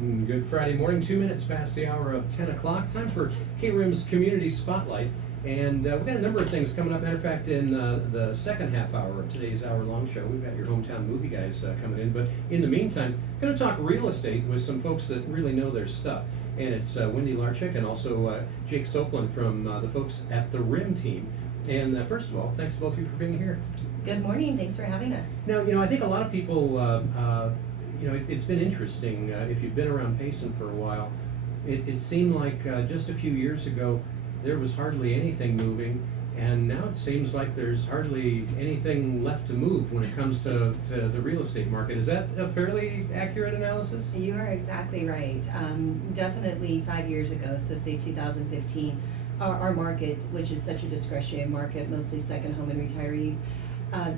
Good Friday morning, 2 minutes past the hour of 10 o'clock. Time for KRIM's Community Spotlight. And we've got a number of things coming up. Matter of fact, in the second half hour of today's hour-long show, we've got your hometown movie guys coming in. But in the meantime, going to talk real estate with some folks that really know their stuff. And it's Wendy Larchick and also Jake Sopelin from the folks at the KRIM team. And first of all, thanks to both of you for being here. Good morning. Thanks for having us. Now, I think a lot of people, it's been interesting. If you've been around Payson for a while, it seemed like just a few years ago there was hardly anything moving, and now it seems like there's hardly anything left to move when it comes to the real estate market. Is that a fairly accurate analysis? You are exactly right. Definitely 5 years ago, so say 2015, our market, which is such a discretionary market, mostly second home and retirees,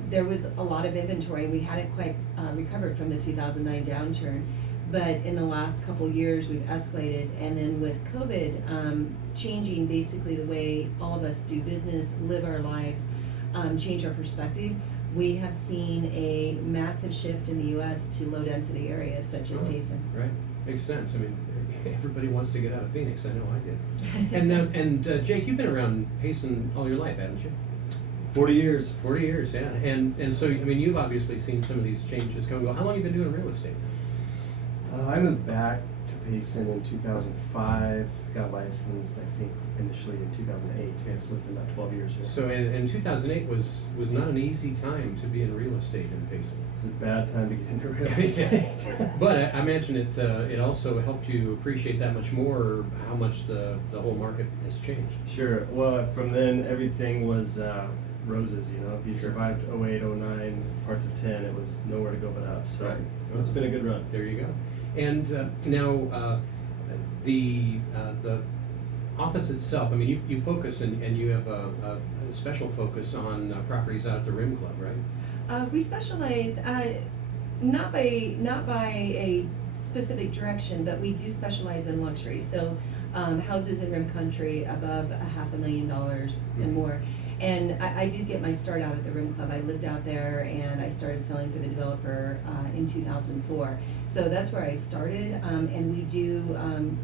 there was a lot of inventory. We hadn't quite recovered from the 2009 downturn, but in the last couple years we've escalated, and then with COVID changing basically the way all of us do business, live our lives, change our perspective, we have seen a massive shift in the U.S. to low density areas such as Payson. Right, makes sense. I mean, everybody wants to get out of Phoenix. I know I did. And Jake, you've been around Payson all your life, haven't you? 40 years. 40 years, yeah. And so, I mean, you've obviously seen some of these changes come and go. How long have you been doing real estate? I moved back to Payson in 2005, got licensed, I think, initially in 2008. Yeah, so it's been about 12 years here. So, and 2008 was not an easy time to be in real estate in Payson. It was a bad time to get into real estate. But I imagine it also helped you appreciate that much more how much the whole market has changed. Sure. Well, from then, everything was roses, If you Sure. survived 08, 09, parts of 10, it was nowhere to go but up. So Right. It's been a good run. There you go. And now the office itself, I mean, you focus and you have a special focus on properties out at the KRIM Club, right? We specialize not by a specific direction, but we do specialize in luxury. So houses in Rim Country above $500,000 and more. And I did get my start out at the KRIM Club. I lived out there and I started selling for the developer in 2004. So that's where I started. And we do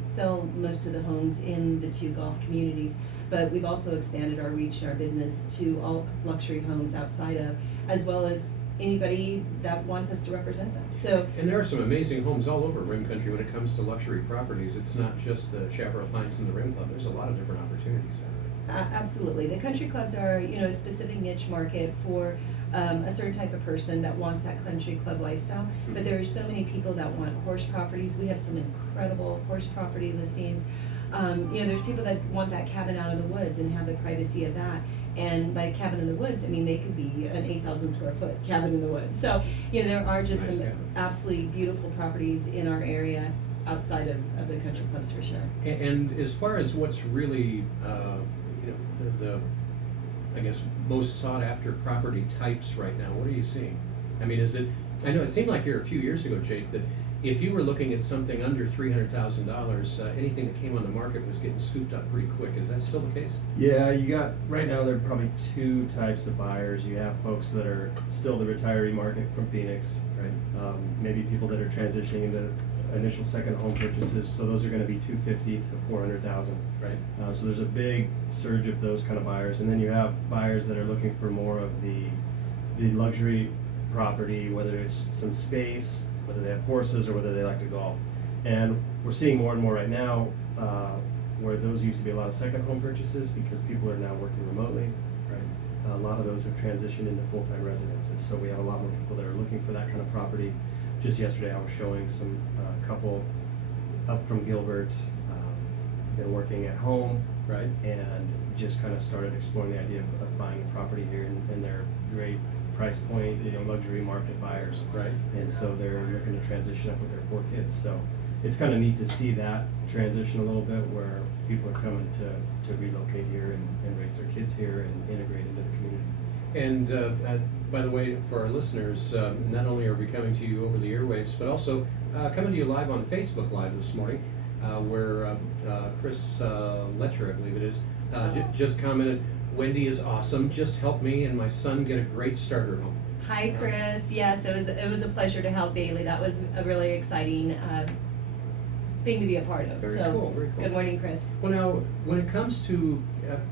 sell most of the homes in the two Gulf communities. But we've also expanded our reach and our business to all luxury homes outside of, as well as anybody that wants us to represent them. So, and there are some amazing homes all over Rim Country when it comes to luxury properties. It's not just the Chaparral Pines and the KRIM Club. There's a lot of different opportunities out there. Absolutely. The country clubs are, a specific niche market for a certain type of person that wants that country club lifestyle. But there are so many people that want horse properties. We have some incredible horse property listings. There's people that want that cabin out in the woods and have the privacy of that. And by cabin in the woods, I mean they could be an 8,000 square foot cabin in the woods. So, there are just Nice some cabin. absolutely beautiful properties in our area outside of the country clubs for sure. And as far as what's really, the I guess most sought after property types right now, what are you seeing? I mean, I know it seemed like here a few years ago, Jake, that if you were looking at something under $300,000, anything that came on the market was getting scooped up pretty quick. Is that still the case? Yeah, right now there are probably two types of buyers. You have folks that are still the retiree market from Phoenix, Right. Maybe people that are transitioning into initial second home purchases, so those are going to be $250,000 to $400,000. Right. So there's a big surge of those kind of buyers, and then you have buyers that are looking for more of the luxury property, whether it's some space, whether they have horses, or whether they like to golf. And we're seeing more and more right now where those used to be a lot of second home purchases because people are now working remotely. Right. A lot of those have transitioned into full-time residences, so we have a lot more people that are looking for that kind of property. Just yesterday I was showing some couple up from Gilbert, been working at home, Right. and just kind of started exploring the idea of buying a property here, and they're great price point, luxury market buyers. Right. And so they're looking to transition up with their 4 kids. So it's kind of neat to see that transition a little bit, where people are coming to relocate here and raise their kids here and integrate into the community. And by the way, for our listeners, not only are we coming to you over the airwaves, but also coming to you live on Facebook Live this morning, where Chris Letcher, I believe it is, just commented, "Wendy is awesome. Just helped me and my son get a great starter home." Hi, Chris. Yes, it was a pleasure to help Bailey. That was a really exciting thing to be a part of. Very So, cool, very cool. good morning, Chris. Well, now, when it comes to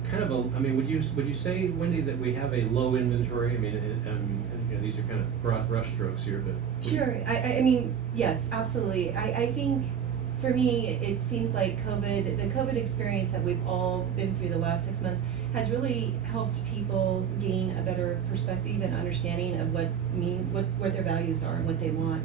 kind of a, I mean, would you say, Wendy, that we have a low inventory? I mean, and, you know, these are kind of broad brushstrokes here, but. Sure. I mean, yes, absolutely. I think for me, it seems like the COVID experience that we've all been through the last 6 months has really helped people gain a better perspective and understanding of what their values are and what they want.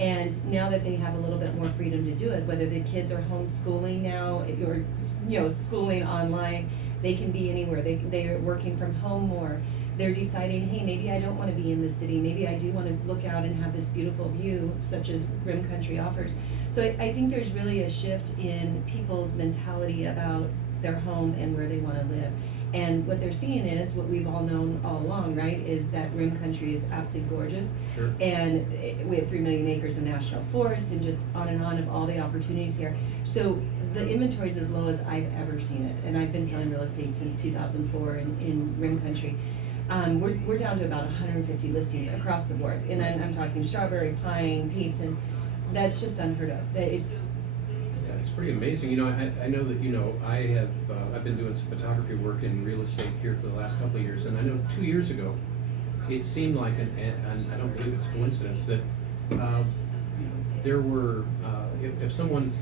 And now that they have a little bit more freedom to do it, whether the kids are homeschooling now or, you know, schooling online, they can be anywhere. They are working from home more. They're deciding, hey, maybe I don't want to be in the city. Maybe I do want to look out and have this beautiful view, such as Rim Country offers. So I think there's really a shift in people's mentality about their home and where they want to live. And what they're seeing is what we've all known all along, right? Is that Rim Country is absolutely gorgeous. Sure. And we have 3 million acres of national forest and just on of all the opportunities here. So the inventory is as low as I've ever seen it. And I've been selling real estate since 2004 in Rim Country. We're down to about 150 listings across the board. And I'm talking strawberry, pine, payson. That's just unheard of. Yeah, it's pretty amazing. You know, I know that, you know, I've been doing some photography work in real estate here for the last couple of years, and I know 2 years ago, it seemed like, and I don't believe it's a coincidence, that there were, if someone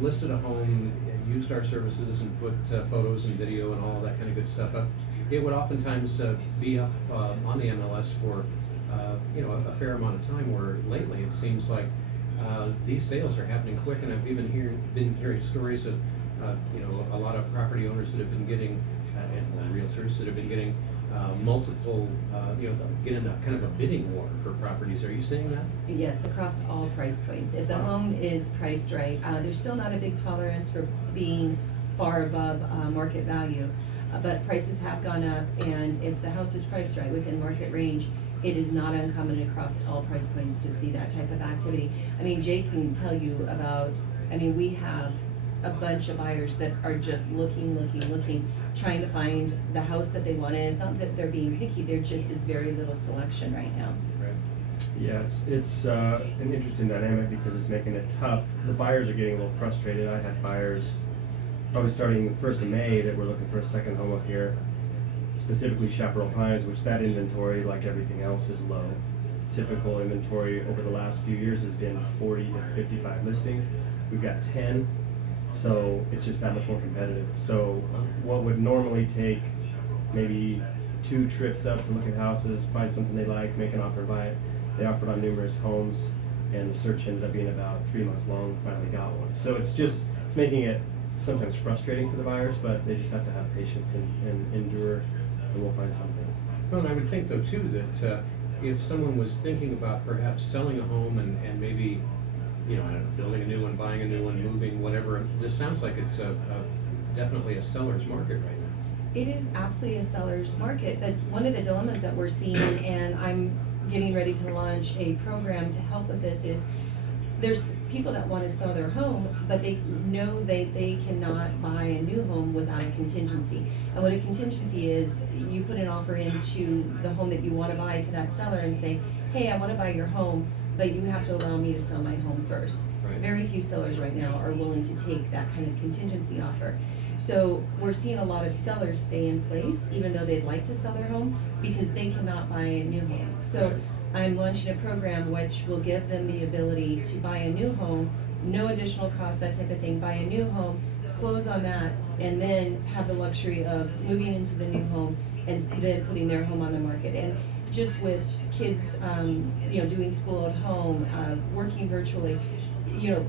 listed a home, used our services and put photos and video and all of that kind of good stuff up, it would oftentimes be up on the MLS for, you know, a fair amount of time, where lately it seems like these sales are happening quick, and I've even been hearing stories of, you know, a lot of property owners that have been getting, and realtors that have been getting multiple, you know, get in a kind of a bidding war for properties. Are you seeing that? Yes, across all price points. If the home is priced right, there's still not a big tolerance for being far above market value, but prices have gone up, and if the house is priced right within market range, it is not uncommon across all price points to see that type of activity. I mean, Jake can tell you about, I mean, we have a bunch of buyers that are just looking, trying to find the house that they want. And it's not that they're being picky, there just is very little selection right now. Right. Yeah, it's an interesting dynamic because it's making it tough. The buyers are getting a little frustrated. I had buyers probably starting the 1st of May that were looking for a second home up here, specifically Chaparral Pines, which that inventory, like everything else, is low. Typical inventory over the last few years has been 40 to 55 listings. We've got 10, so it's just that much more competitive. So what would normally take maybe 2 trips up to look at houses, find something they like, make an offer, buy it, they offered on numerous homes, and the search ended up being about 3 months long, finally got one. So it's making it sometimes frustrating for the buyers, but they just have to have patience and endure, and we'll find something. Well, and I would think though too that if someone was thinking about perhaps selling a home and maybe, you know, I don't know, building a new one, buying a new one, moving, whatever, this sounds like it's definitely a seller's market right now. It is absolutely a seller's market, but one of the dilemmas that we're seeing, and I'm getting ready to launch a program to help with this, is there's people that want to sell their home, but they know they cannot buy a new home without a contingency. And what a contingency is, you put an offer into the home that you want to buy to that seller and say, hey, I want to buy your home, but you have to allow me to sell my home first. Right. Very few sellers right now are willing to take that kind of contingency offer. So we're seeing a lot of sellers stay in place, even though they'd like to sell their home, because they cannot buy a new home. So I'm launching a program which will give them the ability to buy a new home, no additional cost, that type of thing, buy a new home, close on that, and then have the luxury of moving into the new home and then putting their home on the market. And just with kids, you know, doing school at home, working virtually, you know,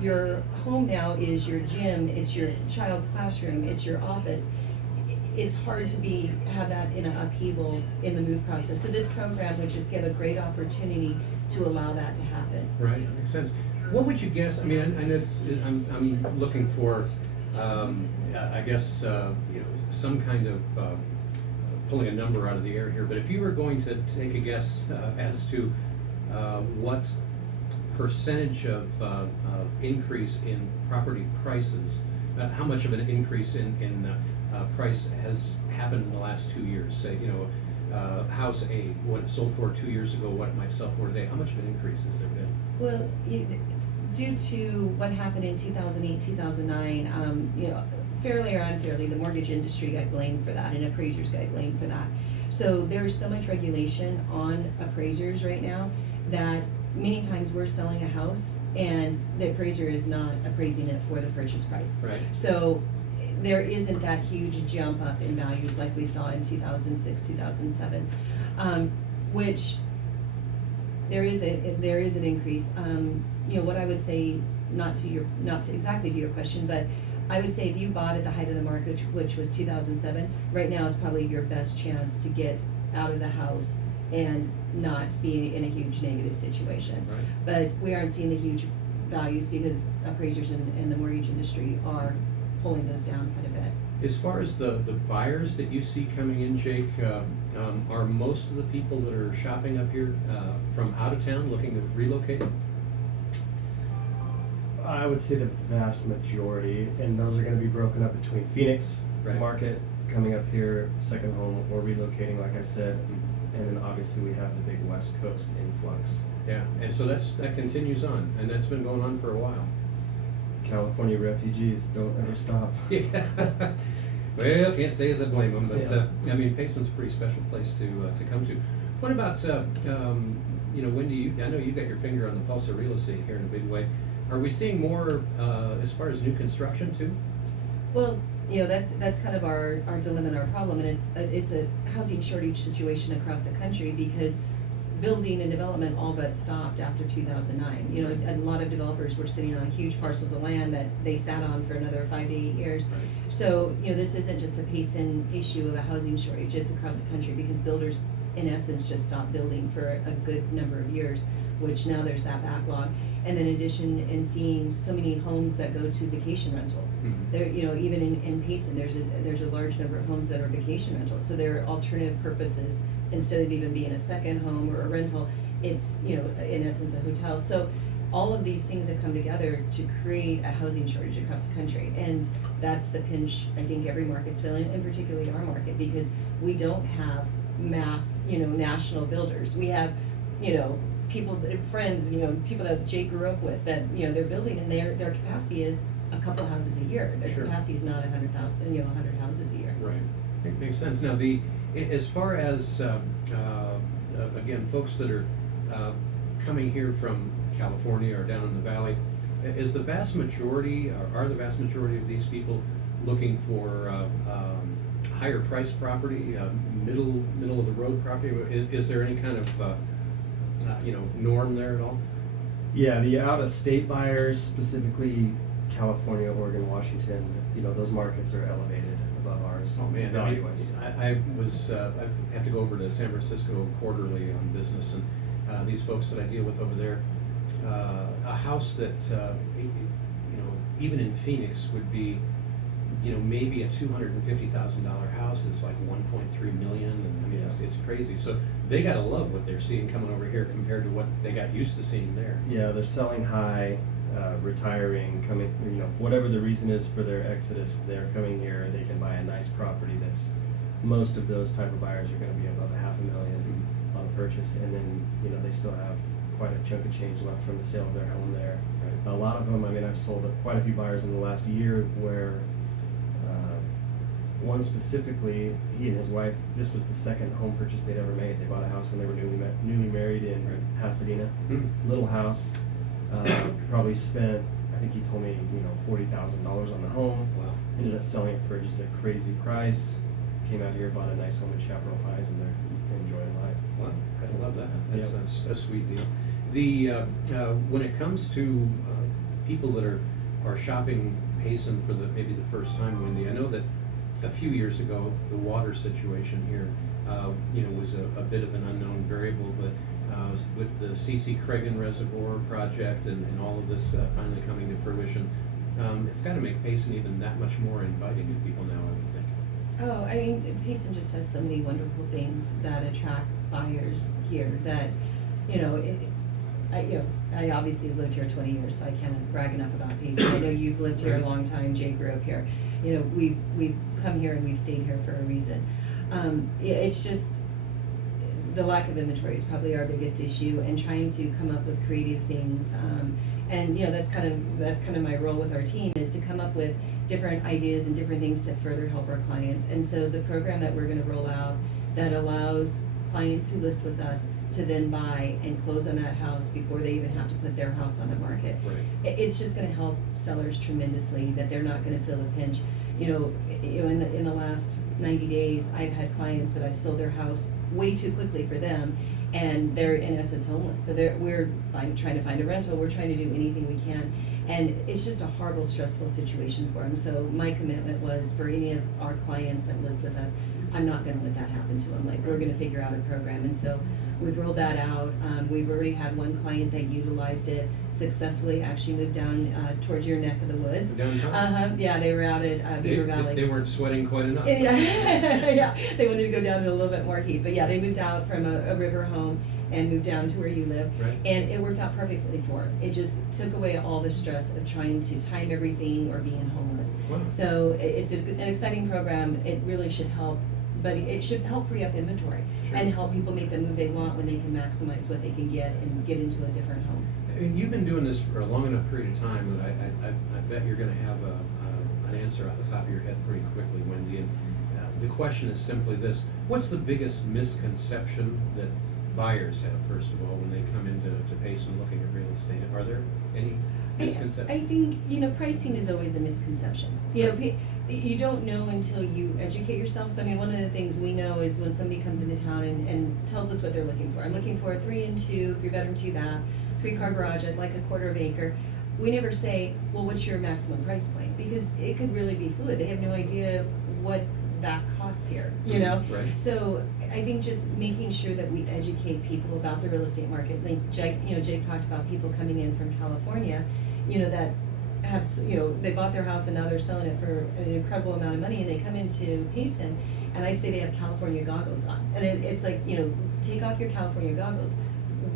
your home now is your gym, it's your child's classroom, it's your office. It's hard to have that in an upheaval in the move process. So this program would just give a great opportunity to allow that to happen. Right, makes sense. What would you guess? I mean, I know I'm looking for, I guess, you know, some kind of pulling a number out of the air here. But if you were going to take a guess as to what percentage of increase in property prices, how much of an increase in price has happened in the last 2 years? Say, you know, house A, what it sold for 2 years ago, what it might sell for today, how much of an increase has there been? Well, due to what happened in 2008, 2009, fairly or unfairly, the mortgage industry got blamed for that and appraisers got blamed for that. So there's so much regulation on appraisers right now that many times we're selling a house and the appraiser is not appraising it for the purchase price. Right. So there isn't that huge jump up in values like we saw in 2006, 2007, which there is an increase. What I would say, not to exactly to your question, but I would say if you bought at the height of the market, which was 2007, right now is probably your best chance to get out of the house and not be in a huge negative situation. Right. But we aren't seeing the huge values because appraisers and the mortgage industry are pulling those down quite a bit. As far as the buyers that you see coming in, Jake, are most of the people that are shopping up here from out of town looking to relocate? I would say the vast majority, and those are going to be broken up between Phoenix Right. market, coming up here, second home, or relocating, like I said, and then obviously we have the big West Coast influx. Yeah, and so that continues on, and that's been going on for a while. California refugees don't ever stop. Yeah. Well, can't say as I blame them, but Yeah. I mean, Payson's a pretty special place to come to. What about Wendy? I know you got your finger on the pulse of real estate here in a big way. Are we seeing more as far as new construction too? Well, that's kind of our dilemma and our problem, and it's a housing shortage situation across the country because building and development all but stopped after 2009. A lot of developers were sitting on huge parcels of land that they sat on for another 5 to 8 years. Right. So, this isn't just a Payson issue of a housing shortage, it's across the country because builders, in essence, just stopped building for a good number of years, which now there's that backlog. And then in addition, in seeing so many homes that go to vacation rentals. Mhm. There, even in Payson, there's a large number of homes that are vacation rentals, so there are alternative purposes. Instead of even being a second home or a rental, it's, in essence, a hotel. So all of these things have come together to create a housing shortage across the country. And that's the pinch I think every market's feeling, and particularly our market, because we don't have mass, national builders. We have, people, friends, people that Jake grew up with that, they're building, and their capacity is a couple houses a year. Their Sure. capacity is not 100 houses a year. Right. It makes sense. Now, as far as again, folks that are coming here from California or down in the valley, is the vast majority, or are the vast majority of these people looking for higher priced property, middle of the road property? Is there any kind of norm there at all? Yeah, the out-of-state buyers, specifically California, Oregon, Washington, those markets are elevated above ours. Oh man, value-wise. I have to go over to San Francisco quarterly on business, and these folks that I deal with over there, a house that even in Phoenix would be maybe a $250,000 house is like 1.3 million, and I mean it's crazy. So they gotta love what they're seeing coming over here compared to what they got used to seeing there. Yeah, they're selling high, retiring, coming, whatever the reason is for their exodus, they're coming here, they can buy a nice property that's, most of those type of buyers are gonna be above $500,000 on a purchase, and then, they still have quite a chunk of change left from the sale of their home there. Right. A lot of them, I've sold quite a few buyers in the last year where, one specifically, he and his wife, this was the second home purchase they'd ever made. They bought a house when they were newly married in Right. Pasadena, Hmm. little house. Probably spent, I think he told me, $40,000 on the home. Wow. Ended up selling it for just a crazy price. Came out here, bought a nice home in Chaparral Pines, and they're enjoying life. Wow, gotta love that. Yeah. That's a sweet deal. When it comes to people that are shopping Payson for maybe the first time, Wendy, I know that a few years ago the water situation here, was a bit of an unknown variable, but with the C.C. Cragen Reservoir project and all of this finally coming to fruition, it's got to make Payson even that much more inviting to people now, I would think. Oh, I mean, Payson just has so many wonderful things that attract buyers here that, I obviously have lived here 20 years, so I can't brag enough about Payson. I know you've lived here a long time, Jay grew up here. We've come here and we've stayed here for a reason. It's just, the lack of inventory is probably our biggest issue, and trying to come up with creative things. And that's kind of my role with our team, is to come up with different ideas and different things to further help our clients. And so the program that we're going to roll out that allows clients who list with us to then buy and close on that house before they even have to put their house on the market. Right. It's just going to help sellers tremendously, that they're not going to feel the pinch. In the last 90 days, I've had clients that I've sold their house way too quickly for them, and they're in essence homeless. So we're trying to find a rental. We're trying to do anything we can, and it's just a horrible, stressful situation for them. So my commitment was, for any of our clients that list with us, I'm not going to let that happen to them. Like, we're going to figure out a program, and so we've rolled that out. We've already had one client that utilized it successfully. Actually moved down towards your neck of the woods. Downtown? Yeah, they were out at Beaver Valley. They weren't sweating quite enough. Yeah, yeah, they wanted to go down to a little bit more heat. But yeah, they moved out from a river home and moved down to where you live. Right. And it worked out perfectly for them. It just took away all the stress of trying to time everything or being homeless. Wow. So it's an exciting program. It really should help, but it should help free up inventory. Sure. And help people make the move they want when they can maximize what they can get and get into a different home. And you've been doing this for a long enough period of time that I bet you're going to have an answer off the top of your head pretty quickly, Wendy. And the question is simply this: what's the biggest misconception that buyers have, first of all, when they come into Payson looking at real estate? Are there any misconceptions? I think, pricing is always a misconception. You don't know until you educate yourself. So, one of the things we know is when somebody comes into town and tells us what they're looking for. I'm looking for a 3 and 2, 3-bedroom, 2-bath, 3-car garage. I'd like a quarter of acre. We never say, well, what's your maximum price point? Because it could really be fluid. They have no idea what that costs here, Right. So I think just making sure that we educate people about the real estate market. Like Jake talked about people coming in from California, that have, they bought their house and now they're selling it for an incredible amount of money, and they come into Payson, and I say they have California goggles on, and it's like, take off your California goggles.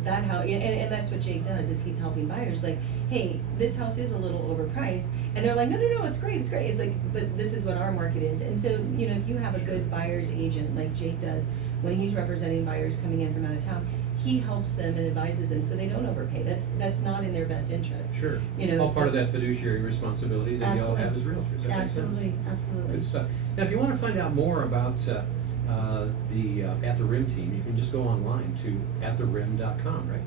That house, and that's what Jake does, is he's helping buyers, like, hey, this house is a little overpriced, and they're like, no, it's great, it's like, but this is what our market is. And so, if you have a good buyer's agent like Jake does, when he's representing buyers coming in from out of town, he helps them and advises them so they don't overpay. That's not in their best interest. Sure. All part of that fiduciary responsibility that you all have as realtors. That makes sense. Absolutely. Good stuff. Now, if you want to find out more about the At the Rim team, you can just go online to attherim.com, right?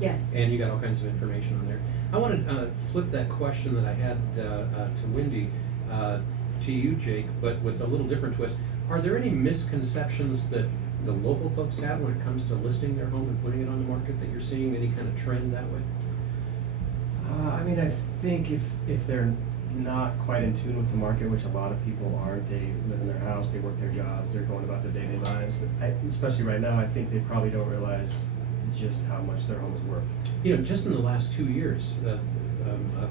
Yes. And you got all kinds of information on there. I want to flip that question that I had to Wendy to you, Jake, but with a little different twist. Are there any misconceptions that the local folks have when it comes to listing their home and putting it on the market, that you're seeing any kind of trend that way? I think if they're not quite in tune with the market, which a lot of people aren't, they live in their house, they work their jobs, they're going about their daily lives. Especially right now, I think they probably don't realize just how much their home is worth. Just in the last 2 years, a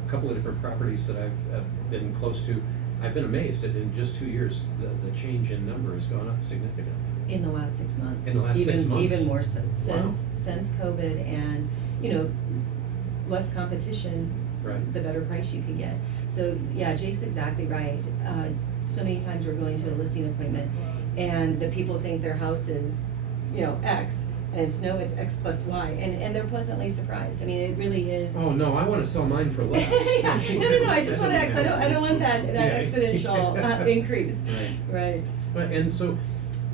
couple of different properties that I've been close to, I've been amazed that in just 2 years, the change in number has gone up significantly. In the last 6 months. In the last 6 months. Even more so. Wow. Since COVID, and, less competition, Right. the better price you can get. So yeah, Jake's exactly right. So many times we're going to a listing appointment, and the people think their house is, X, and it's X plus Y, and they're pleasantly surprised. It really is. Oh no, I want to sell mine for less. Yeah. No, I just want X. I don't want that Yeah. exponential increase. Right. Right. And so,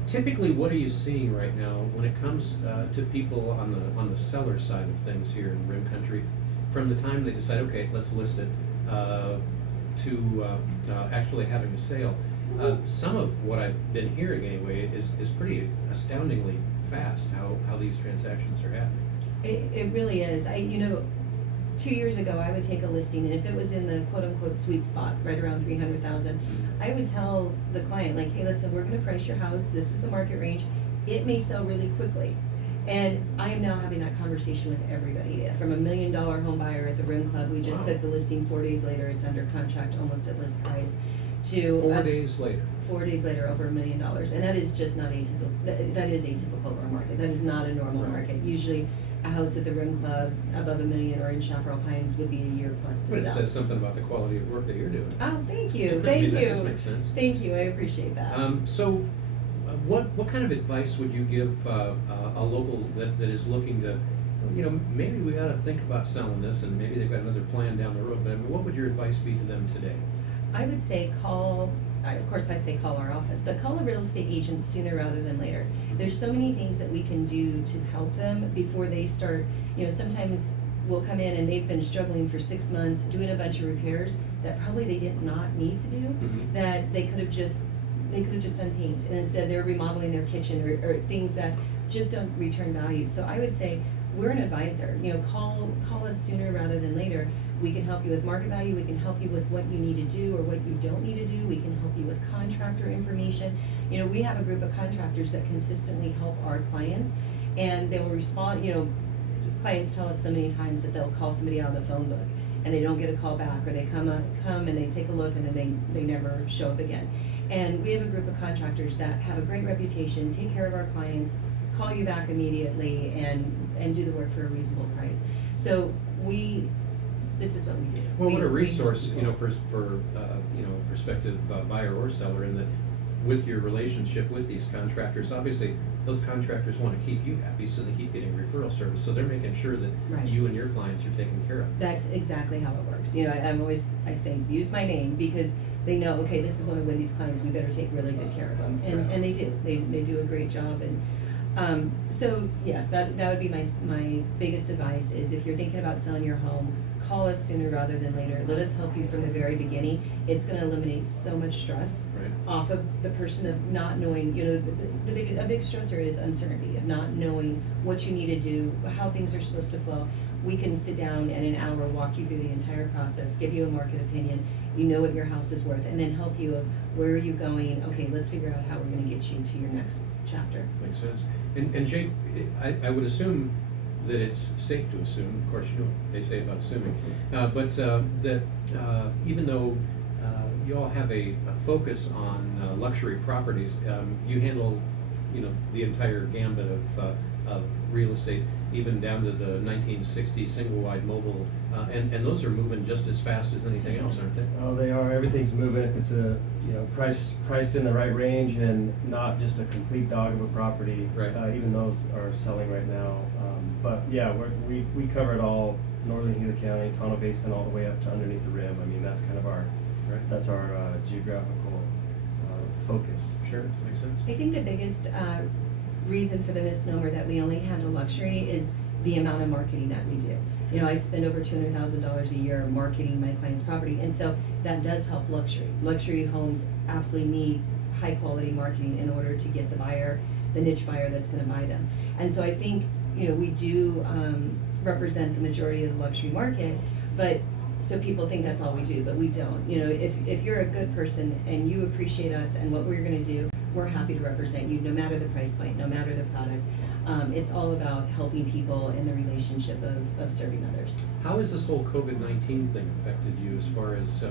typically, what are you seeing right now when it comes to people on the seller side of things here in Rim Country, from the time they decide, okay, let's list it, to actually having a sale? Some of what I've been hearing anyway is pretty astoundingly fast how these transactions are happening. It really is. 2 years ago, I would take a listing, and if it was in the quote-unquote sweet spot, right around 300,000, I would tell the client, like, hey, listen, we're going to price your house. This is the market range. It may sell really quickly. And I am now having that conversation with everybody. From $1 million home buyer at the Rim Club, we just took the listing 4 days later. It's under contract, almost at list price. To 4 days later. 4 days later, over $1 million, and that is just not atypical. That is atypical of our market. That is not a normal market. Usually, a house at the Rim Club above $1 million or in Chaparral Pines would be a year plus to But it sell. says something about the quality of work that you're doing. Oh, thank you, That just makes sense. Thank you, I appreciate that. What kind of advice would you give a local that is looking to you know, maybe we ought to think about selling this, and maybe they've got another plan down the road, but I mean, what would your advice be to them today? I would say of course I say call our office, but call a real estate agent sooner rather than later. There's so many things that we can do to help them before they start, you know, sometimes we'll come in and they've been struggling for 6 months doing a bunch of repairs that probably they did not need to do, that they could have just done paint, and instead they're remodeling their kitchen or things that just don't return value. So I would say we're an advisor, you know, call us sooner rather than later. We can help you with market value, we can help you with what you need to do or what you don't need to do, we can help you with contractor information. You know, we have a group of contractors that consistently help our clients, and they will respond, you know, clients tell us so many times that they'll call somebody out of the phone book and they don't get a call back, or they come and they take a look and then they never show up again. And we have a group of contractors that have a great reputation, take care of our clients, call you back immediately, and do the work for a reasonable price. So this is what we do. Well, what a resource, you know, for you know, prospective buyer or seller, in that with your relationship with these contractors, obviously those contractors want to keep you happy, so they keep getting referral service, so they're making sure that you and your clients are taken care of. That's exactly how it works. You know, I say use my name, because they know, okay, this is one of Wendy's clients, we better take really good care of them, and they do. They do a great job. And so yes, that would be my biggest advice is, if you're thinking about selling your home, call us sooner rather than later. Let us help you from the very beginning. It's going to eliminate so much stress off of the person of not knowing, you know, a big stressor is uncertainty, of not knowing what you need to do, how things are supposed to flow. We can sit down and in an hour walk you through the entire process, give you a market opinion, you know what your house is worth, and then help you of where are you going, okay, let's figure out how we're going to get you to your next chapter. Makes sense. And Jake, I would assume that it's safe to assume, of course, you know what they say about assuming, but that even though you all have a focus on luxury properties, you handle, you know, the entire gambit of real estate, even down to the 1960 single-wide mobile, and those are moving just as fast as anything else, aren't they? Oh, they are. Everything's moving if it's a, you know, priced in the right range and not just a complete dog of a property. Right. Even those are selling right now. But yeah, we cover it all, northern Gila County, Tonto Basin, all the way up to underneath the rim. I mean, that's kind of our geographical focus. Sure, makes sense. I think the biggest reason for the misnomer that we only handle luxury is the amount of marketing that we do. You know, I spend over $200,000 a year marketing my client's property, and so that does help luxury. Luxury homes absolutely need high quality marketing in order to get the buyer, the niche buyer that's going to buy them. And so I think, you know, we do represent the majority of the luxury market, but so people think that's all we do, but we don't. You know, if you're a good person and you appreciate us and what we're going to do, we're happy to represent you, no matter the price point, no matter the product. It's all about helping people in the relationship of serving others. How has this whole COVID-19 thing affected you, as far as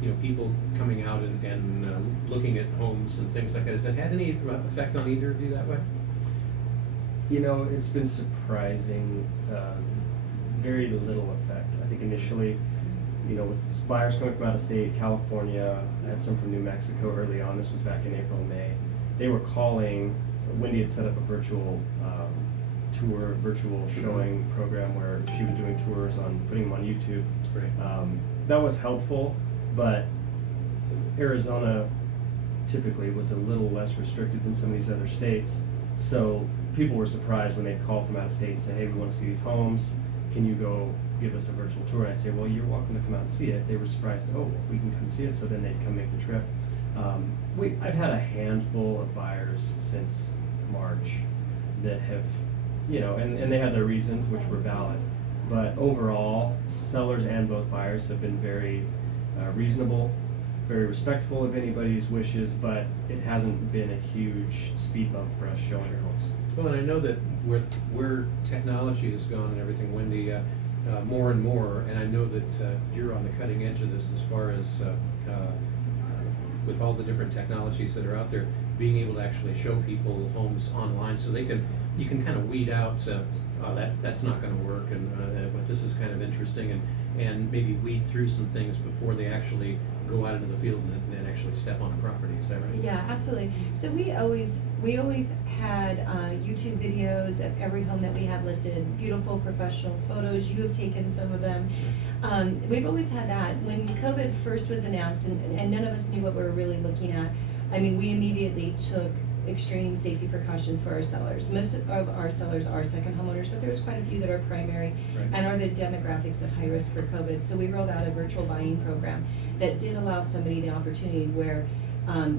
you know, people coming out and looking at homes and things like that? Has it had any effect on either of you that way? You know, it's been surprising, very little effect. I think initially, you know, with buyers coming from out of state, California, I had some from New Mexico early on, this was back in April, May. They were calling, Wendy had set up a virtual tour, virtual showing program where she was doing tours on, putting them on YouTube. Right. That was helpful, but Arizona typically was a little less restricted than some of these other states. So people were surprised when they'd call from out of state and say, hey, we want to see these homes. Can you go give us a virtual tour? And I'd say, well, you're welcome to come out and see it. They were surprised, oh, we can come see it. So then they'd come make the trip. I've had a handful of buyers since March that have, you know, and they had their reasons, which were valid. But overall, sellers and both buyers have been very reasonable, very respectful of anybody's wishes, but it hasn't been a huge speed bump for us showing our homes. Well, and I know that with where technology has gone and everything, Wendy, more and more, and I know that you're on the cutting edge of this as far as with all the different technologies that are out there, being able to actually show people homes online, so you can kind of weed out, oh, that's not going to work, and but this is kind of interesting, and maybe weed through some things before they actually go out into the field and actually step on a property. Is that right? Yeah, absolutely. So we always had YouTube videos of every home that we had listed, beautiful professional photos. You have taken some of them. We've always had that. When COVID first was announced and none of us knew what we were really looking at, I mean, we immediately took extreme safety precautions for our sellers. Most of our sellers are second homeowners, but there's quite a few that are primary and are the demographics of high risk for COVID. So we rolled out a virtual buying program that did allow somebody the opportunity where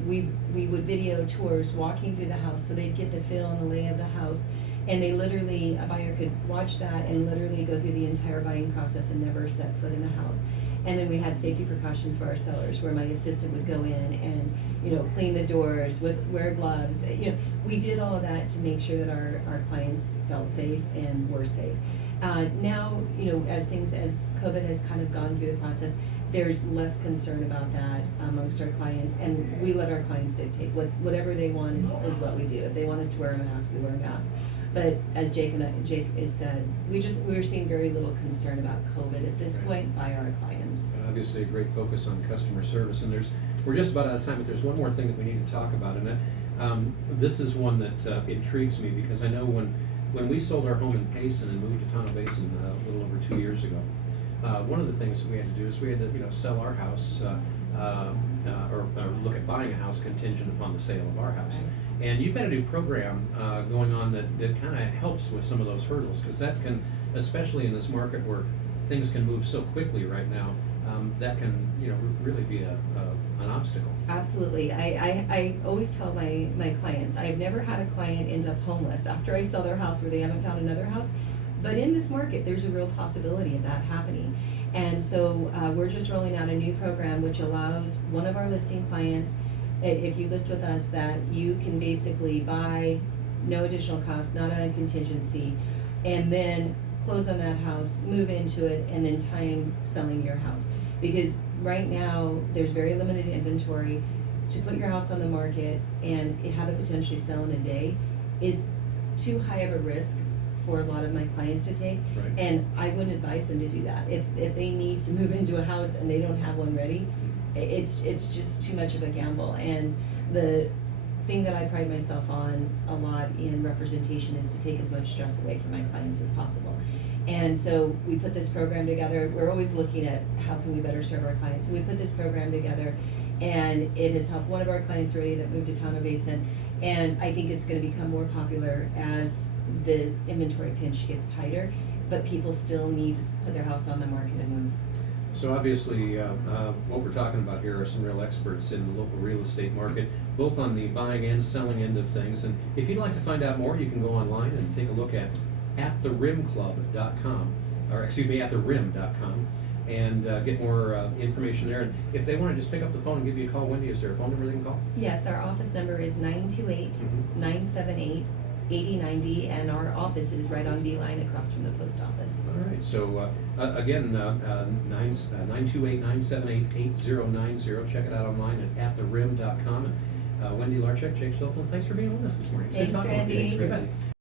we would video tours walking through the house, so they'd get the feel and the lay of the house, and they literally, a buyer could watch that and literally go through the entire buying process and never set foot in the house. And then we had safety precautions for our sellers, where my assistant would go in and, clean the doors, wear gloves. We did all of that to make sure that our clients felt safe and were safe. Now, as COVID has kind of gone through the process, there's less concern about that amongst our clients, and we let our clients dictate whatever they want is what we do. If they want us to wear a mask, we wear a mask. But as Jake has said, we're seeing very little concern about COVID at this point by our clients. Obviously, a great focus on customer service, and we're just about out of time, but there's one more thing that we need to talk about, and this is one that intrigues me, because I know when we sold our home in Payson and moved to Tonto Basin a little over 2 years ago, one of the things that we had to do is we had to sell our house or look at buying a house contingent upon the sale of our house. And you've got a new program going on that kind of helps with some of those hurdles, because that can, especially in this market where things can move so quickly right now, that can really be an obstacle. Absolutely. I always tell my clients, I've never had a client end up homeless after I sell their house where they haven't found another house. But in this market, there's a real possibility of that happening. And so we're just rolling out a new program which allows one of our listing clients, if you list with us, that you can basically buy, no additional cost, not a contingency, and then close on that house, move into it, and then time selling your house. Because right now, there's very limited inventory. To put your house on the market and have it potentially sell in a day is too high of a risk for a lot of my clients to take. Right. And I wouldn't advise them to do that. If they need to move into a house and they don't have one ready, it's just too much of a gamble. And the thing that I pride myself on a lot in representation is to take as much stress away from my clients as possible. And so we put this program together. We're always looking at how can we better serve our clients. So we put this program together, and it has helped one of our clients already that moved to Tonto Basin. And I think it's going to become more popular as the inventory pinch gets tighter, but people still need to put their house on the market and move. So obviously, what we're talking about here are some real experts in the local real estate market, both on the buying and selling end of things. And if you'd like to find out more, you can go online and take a look at therimclub.com, or excuse me, attherim.com, and get more information there. And if they want to just pick up the phone and give you a call, Wendy, is there a phone number they can call? Yes, our office number is 928-978-8090, and our office is right on Beeline across from the post office. All right, so again, 928-978-8090. Check it out online at therim.com. And Wendy Larchick, Jake Silverman, thanks for being with us this morning. It's good Thanks, talking with you. Randy. Thanks,